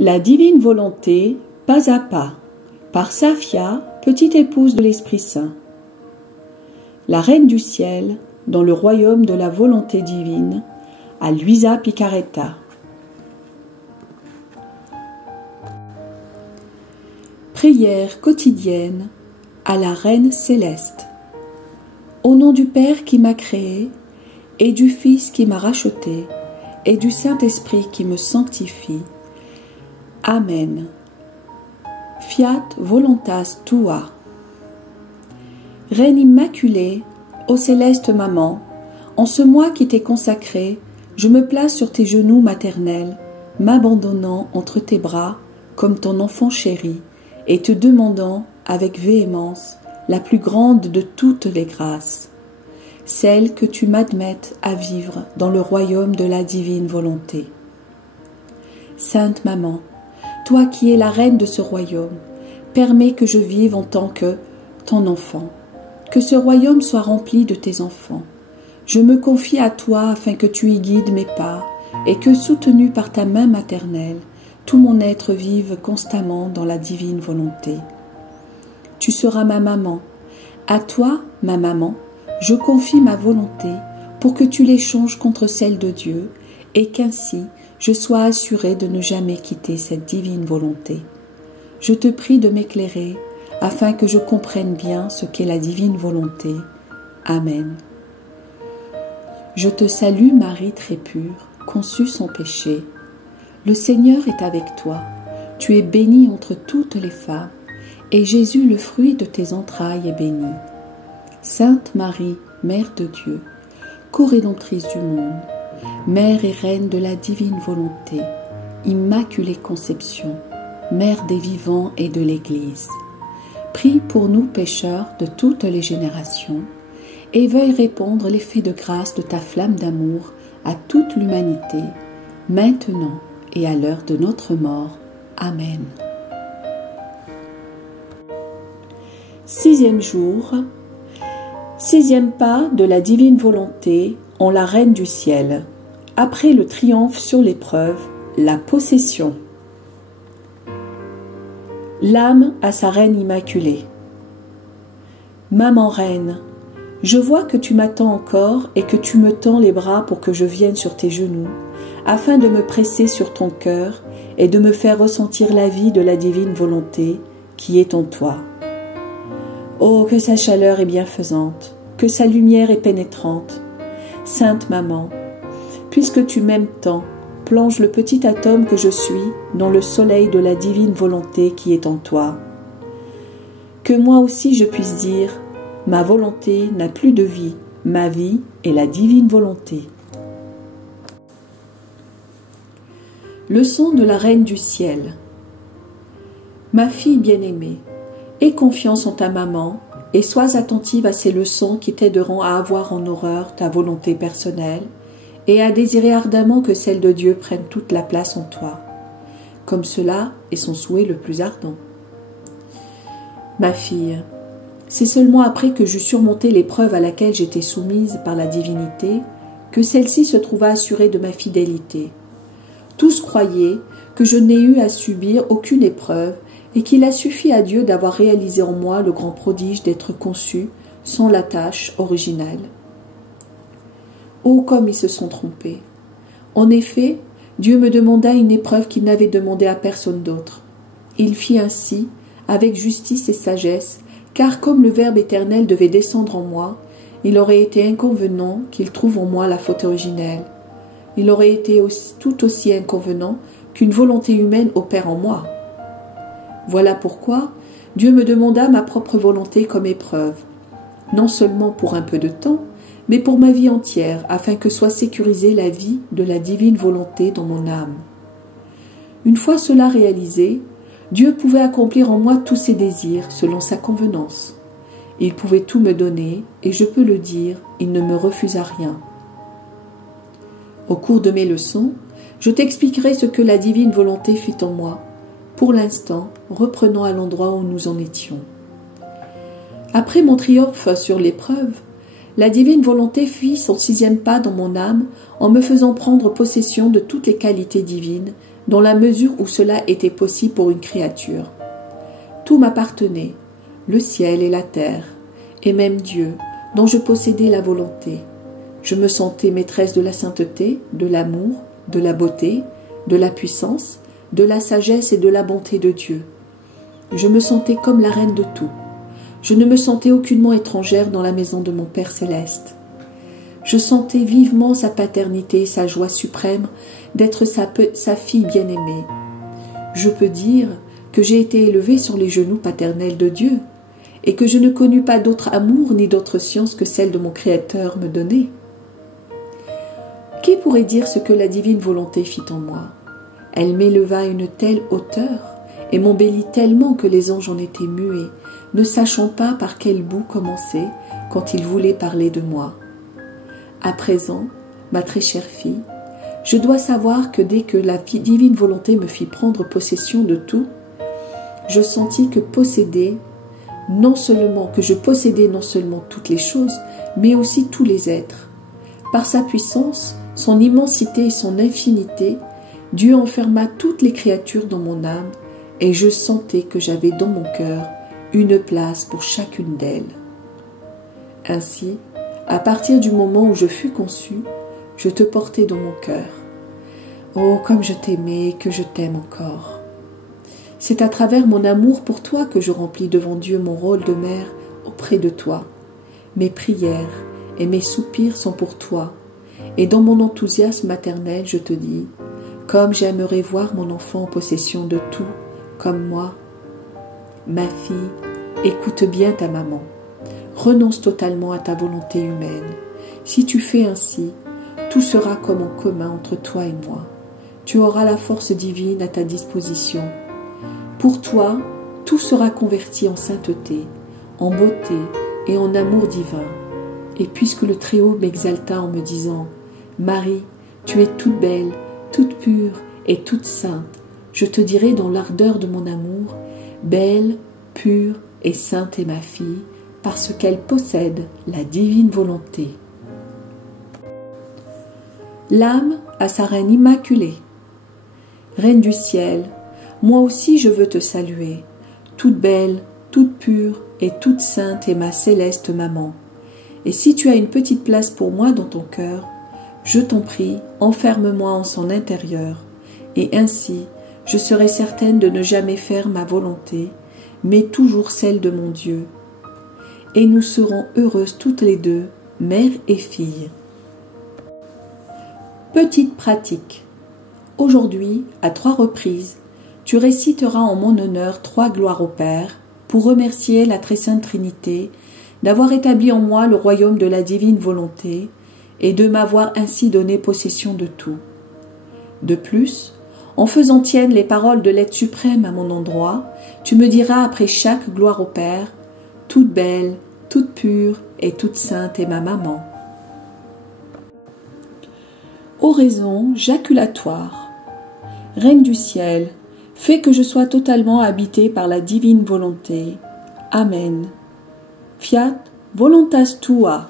La divine volonté, pas à pas, par Safia, petite épouse de l'Esprit Saint. La Reine du Ciel, dans le royaume de la volonté divine, à Luisa Picaretta. Prière quotidienne à la Reine céleste. Au nom du Père qui m'a créé, et du Fils qui m'a racheté, et du Saint-Esprit qui me sanctifie. Amen. Fiat voluntas tua. Reine immaculée, ô céleste maman, en ce mois qui t'est consacré, je me place sur tes genoux maternels, m'abandonnant entre tes bras comme ton enfant chéri, et te demandant avec véhémence la plus grande de toutes les grâces, celle que tu m'admettes à vivre dans le royaume de la divine volonté. Sainte Maman, toi qui es la reine de ce royaume, permets que je vive en tant que ton enfant, que ce royaume soit rempli de tes enfants. Je me confie à toi afin que tu y guides mes pas et que, soutenu par ta main maternelle, tout mon être vive constamment dans la divine volonté. Tu seras ma maman. À toi, ma maman, je confie ma volonté pour que tu l'échanges contre celle de Dieu et qu'ainsi je sois assurée de ne jamais quitter cette divine volonté. Je te prie de m'éclairer afin que je comprenne bien ce qu'est la divine volonté. Amen. Je te salue Marie très pure, conçue sans péché. Le Seigneur est avec toi. Tu es bénie entre toutes les femmes, et Jésus, le fruit de tes entrailles, est béni. Sainte Marie, Mère de Dieu, co-rédemptrice du monde, Mère et Reine de la divine volonté, Immaculée Conception, Mère des vivants et de l'Église, prie pour nous pécheurs de toutes les générations, et veuille répandre l'effet de grâce de ta flamme d'amour à toute l'humanité, maintenant et à l'heure de notre mort. Amen. 6e jour, 6e pas de la divine volonté en la Reine du Ciel. Après le triomphe sur l'épreuve, la possession. L'âme à sa Reine immaculée. Maman Reine, je vois que tu m'attends encore et que tu me tends les bras pour que je vienne sur tes genoux, afin de me presser sur ton cœur et de me faire ressentir la vie de la divine volonté qui est en toi. Oh, que sa chaleur est bienfaisante, que sa lumière est pénétrante. Sainte Maman, puisque tu m'aimes tant, plonge le petit atome que je suis dans le soleil de la divine volonté qui est en toi. Que moi aussi je puisse dire, ma volonté n'a plus de vie, ma vie est la divine volonté. Leçon de la Reine du Ciel. Ma fille bien-aimée, aie confiance en ta maman et sois attentive à ces leçons qui t'aideront à avoir en horreur ta volonté personnelle et à désirer ardemment que celle de Dieu prenne toute la place en toi, comme cela est son souhait le plus ardent. Ma fille, c'est seulement après que j'eus surmonté l'épreuve à laquelle j'étais soumise par la divinité que celle-ci se trouva assurée de ma fidélité. Tous croyaient que je n'ai eu à subir aucune épreuve et qu'il a suffi à Dieu d'avoir réalisé en moi le grand prodige d'être conçu sans la tâche originale. Oh, comme ils se sont trompés! En effet, Dieu me demanda une épreuve qu'il n'avait demandée à personne d'autre. Il fit ainsi, avec justice et sagesse, car comme le Verbe éternel devait descendre en moi, il aurait été inconvenant qu'il trouve en moi la faute originelle. Il aurait été tout aussi inconvenant qu'une volonté humaine opère en moi. Voilà pourquoi Dieu me demanda ma propre volonté comme épreuve, non seulement pour un peu de temps, mais pour ma vie entière, afin que soit sécurisée la vie de la divine volonté dans mon âme. Une fois cela réalisé, Dieu pouvait accomplir en moi tous ses désirs selon sa convenance. Il pouvait tout me donner, et je peux le dire, il ne me refusa rien. Au cours de mes leçons, je t'expliquerai ce que la divine volonté fit en moi. Pour l'instant, reprenons à l'endroit où nous en étions. Après mon triomphe sur l'épreuve, la divine volonté fit son 6e pas dans mon âme en me faisant prendre possession de toutes les qualités divines, dans la mesure où cela était possible pour une créature. Tout m'appartenait, le ciel et la terre, et même Dieu, dont je possédais la volonté. Je me sentais maîtresse de la sainteté, de l'amour, de la beauté, de la puissance, de la sagesse et de la bonté de Dieu. Je me sentais comme la reine de tout. Je ne me sentais aucunement étrangère dans la maison de mon Père céleste. Je sentais vivement sa paternité, sa joie suprême d'être sa fille bien-aimée. Je peux dire que j'ai été élevée sur les genoux paternels de Dieu et que je ne connus pas d'autre amour ni d'autre science que celle de mon Créateur me donnait. Qui pourrait dire ce que la divine volonté fit en moi? Elle m'éleva à une telle hauteur et m'embellit tellement que les anges en étaient muets, ne sachant pas par quel bout commencer quand ils voulaient parler de moi. À présent, ma très chère fille, je dois savoir que dès que la divine volonté me fit prendre possession de tout, je sentis que je possédais non seulement toutes les choses, mais aussi tous les êtres. Par sa puissance, son immensité et son infinité, Dieu enferma toutes les créatures dans mon âme, et je sentais que j'avais dans mon cœur une place pour chacune d'elles. Ainsi, à partir du moment où je fus conçue, je te portais dans mon cœur. Oh, comme je t'aimais et que je t'aime encore. C'est à travers mon amour pour toi que je remplis devant Dieu mon rôle de mère auprès de toi. Mes prières et mes soupirs sont pour toi, et dans mon enthousiasme maternel, je te dis, comme j'aimerais voir mon enfant en possession de tout, comme moi. Ma fille, écoute bien ta maman. Renonce totalement à ta volonté humaine. Si tu fais ainsi, tout sera comme en commun entre toi et moi. Tu auras la force divine à ta disposition. Pour toi, tout sera converti en sainteté, en beauté et en amour divin. Et puisque le Très-Haut m'exalta en me disant « Marie, tu es toute belle, toute pure et toute sainte », je te dirai dans l'ardeur de mon amour « Belle, pure et sainte est ma fille, parce qu'elle possède la divine volonté. » L'âme à sa reine immaculée. Reine du ciel, moi aussi je veux te saluer. Toute belle, toute pure et toute sainte est ma céleste maman. Et si tu as une petite place pour moi dans ton cœur, je t'en prie, enferme-moi en son intérieur, et ainsi je serai certaine de ne jamais faire ma volonté, mais toujours celle de mon Dieu. Et nous serons heureuses toutes les deux, mère et fille. Petite pratique. Aujourd'hui, à 3 reprises, tu réciteras en mon honneur 3 gloires au Père pour remercier la Très Sainte Trinité d'avoir établi en moi le royaume de la divine volonté et de m'avoir ainsi donné possession de tout. De plus, en faisant tiennes les paroles de l'être suprême à mon endroit, tu me diras après chaque gloire au Père, « Toute belle, toute pure et toute sainte est ma maman. » Oraison jaculatoire. Reine du ciel, fais que je sois totalement habitée par la divine volonté. Amen. Fiat voluntas tua.